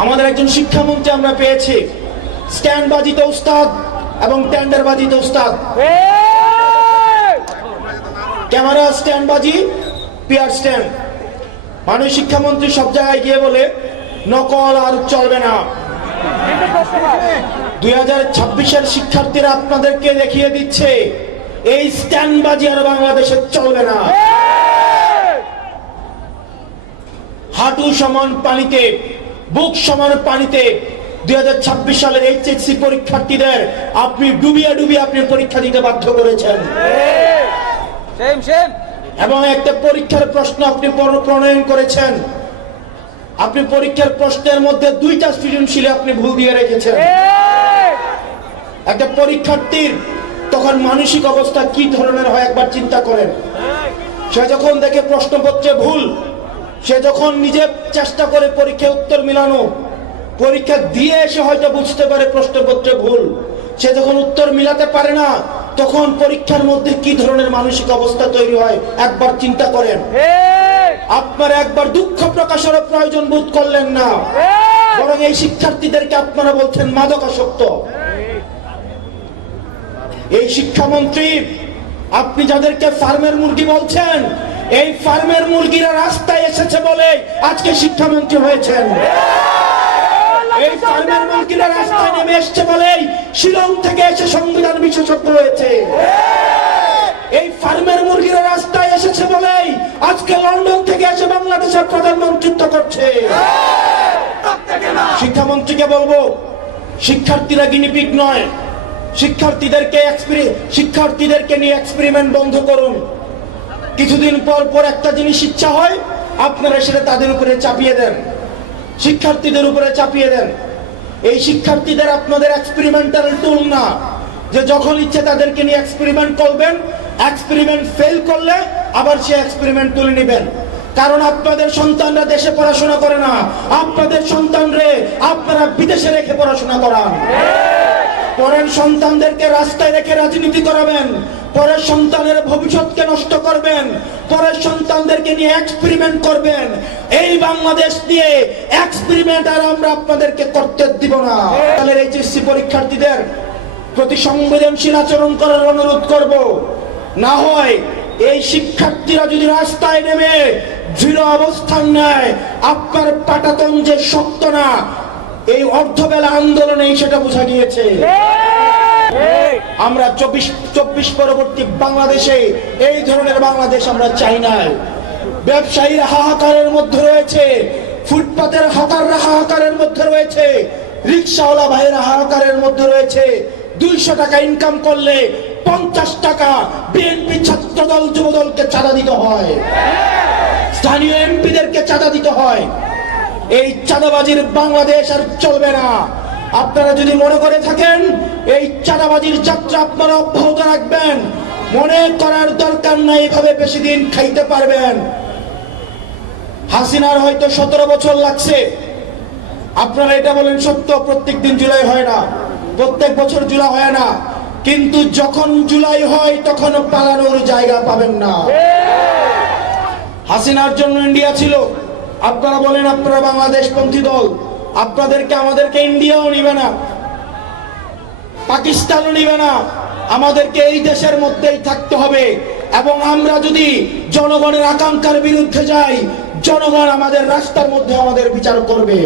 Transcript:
আমাদের একজন শিক্ষামন্ত্রী আমরা পেয়েছি, স্ট্যান্ডবাজিতে উস্তাদ এবং টেন্ডারবাজিতে উস্তাদ। ক্যামেরা স্ট্যান্ডবাজি, পিয়ার স্ট্যান্ড। মাননীয় শিক্ষামন্ত্রী সব জায়গায় গিয়ে বলে নকল আর চলবে না। 2026-এর শিক্ষার্থীরা আপনাদেরকে দেখিয়ে দিচ্ছে এই স্ট্যান্ডবাজি আর বাংলাদেশে চলবে না। হাঁটু সমান পানিতে, বুক সমান পানিতে 2026 সালের এইচএসসি পরীক্ষার্থীদের আপনি ডুবিয়ে ডুবিয়ে আপনি পরীক্ষা দিতে বাধ্য করেছেন। এবং একটা পরীক্ষার প্রশ্ন আপনি প্রণয়ন করেছেন, আপনি পরীক্ষার প্রশ্নের মধ্যে 2টা সৃজনশীলে আপনি ভুল দিয়ে রেখেছেন। একটা পরীক্ষার্থীর তখন মানসিক অবস্থা কি ধরনের হয় একবার চিন্তা করেন। সে যখন দেখে প্রশ্নপত্রে ভুল, সে যখন নিজে চেষ্টা করে পরীক্ষায় উত্তর মিলানো, পরীক্ষা দিয়ে এসে হয়তো বুঝতে পারে প্রশ্নপত্রে ভুল, সে যখন উত্তর মিলাতে পারে না, তখন পরীক্ষার মধ্যে কি ধরনের মানসিক অবস্থা তৈরি হয় একবার চিন্তা করেন। আপনারা একবার দুঃখ প্রকাশের প্রয়োজন বোধ করলেন না, বরং এই শিক্ষার্থীদেরকে আপনারা বলছেন মাদকাসক্ত। এই শিক্ষামন্ত্রী, আপনি যাদেরকে ফার্মের মুরগি বলছেন, এই ফার্মের মুরগিরা রাস্তায় এসেছে বলে আজকে শিক্ষামন্ত্রী হয়েছেন। এই ফার্মের মুরগিরা রাস্তায় নেমে এসেছে বলেই শিলং থেকে এসে সংবিধান বিশেষজ্ঞ হয়েছে। এই ফার্মের মুরগিরা রাস্তায় এসেছে বলেই আজকে লন্ডন থেকে এসে বাংলাদেশের প্রধানমন্ত্রিত্ব করছে। শিক্ষামন্ত্রীকে বলবো, শিক্ষার্থীরা গিনিপিগ নয়, শিক্ষার্থীদেরকে নিয়ে এক্সপেরিমেন্ট বন্ধ করুন। কিছুদিন পর পর একটা জিনিস ইচ্ছা হয়, আপনারা সেটা তাদের উপরে চাপিয়ে দেন, শিক্ষার্থীদের উপরে চাপিয়ে দেন। এই শিক্ষার্থীদের আপনাদের এক্সপেরিমেন্টাল টুল না, যে যখন ইচ্ছে তাদেরকে নিয়ে এক্সপেরিমেন্ট করবেন, এক্সপেরিমেন্ট ফেল করলে আবার সে এক্সপেরিমেন্ট তুলে নেবেন। কারণ আপনাদের সন্তানরা দেশে পড়াশোনা করে না, আপনাদের সন্তানরে আপনারা বিদেশে রেখে পড়াশোনা করান। পরের সন্তানদেরকে রাস্তায় রেখে রাজনীতি করাবেন, পরের সন্তানের ভবিষ্যৎকে নষ্ট করবেন, পরের সন্তানদেরকে নিয়ে এক্সপেরিমেন্ট করবেন। এই বাংলাদেশ নিয়ে এক্সপেরিমেন্ট আর আমরা আপনাদেরকে করতে দিব না। তাহলে এইচএসসি পরীক্ষার্থীদের প্রতি সংবেদনশীল আচরণ করার অনুরোধ করব। না হয় এই শিক্ষার্থীরা যদি রাস্তায় নেমে দৃঢ় অবস্থান নেয়, আপনার পাটাতন যে শক্ত না, এই অর্ধবেলা আন্দোলনে সেটা বোঝা গিয়েছে। আমরা 24 পরবর্তী বাংলাদেশে এই ধরনের বাংলাদেশ আমরা চাই না। ব্যবসায়ীরা হাহাকারের মধ্যে রয়েছে, ফুটপাতের হকাররা হাহাকারের মধ্যে রয়েছে, রিক্সাওয়ালা ভাইয়েরা হাহাকারের মধ্যে রয়েছে। 200 টাকা ইনকাম করলে 50 টাকা বিএনপি ছাত্রদল যুবদলকে চাঁদা দিতে হয়, স্থানীয় এমপিদেরকে চাঁদা দিতে হয়। এই চাঁদাবাজির বাংলাদেশ আর চলবে না। আপনারা যদি মনে করে থাকেন এই চাঁদাবাজির যাত্রা আপনারা অব্যাহত রাখবেন, মনে করার দরকার নাই এভাবে বেশি দিন খাইতে পারবেন। হাসিনার হয়তো 17 বছর লাগছে। আপনারা এটা বলেন সত্য, প্রত্যেক দিন জুলাই হয় না, প্রত্যেক বছর জুলাই হয় না, কিন্তু যখন জুলাই হয় তখন পালানোর জায়গা পাবেন না। হাসিনার জন্য ইন্ডিয়া ছিল, আপনারা বলেন আপনারা বাংলাদেশ পন্থী দল, আপনাদেরকে আমাদেরকে ইন্ডিয়াও নিবে না, পাকিস্তানও নিবে না, আমাদেরকে এই দেশের মধ্যেই থাকতে হবে। এবং আমরা যদি জনগণের আকাঙ্ক্ষার বিরুদ্ধে যাই, জনগণ আমাদের রাস্তার মধ্যে আমাদের বিচার করবে।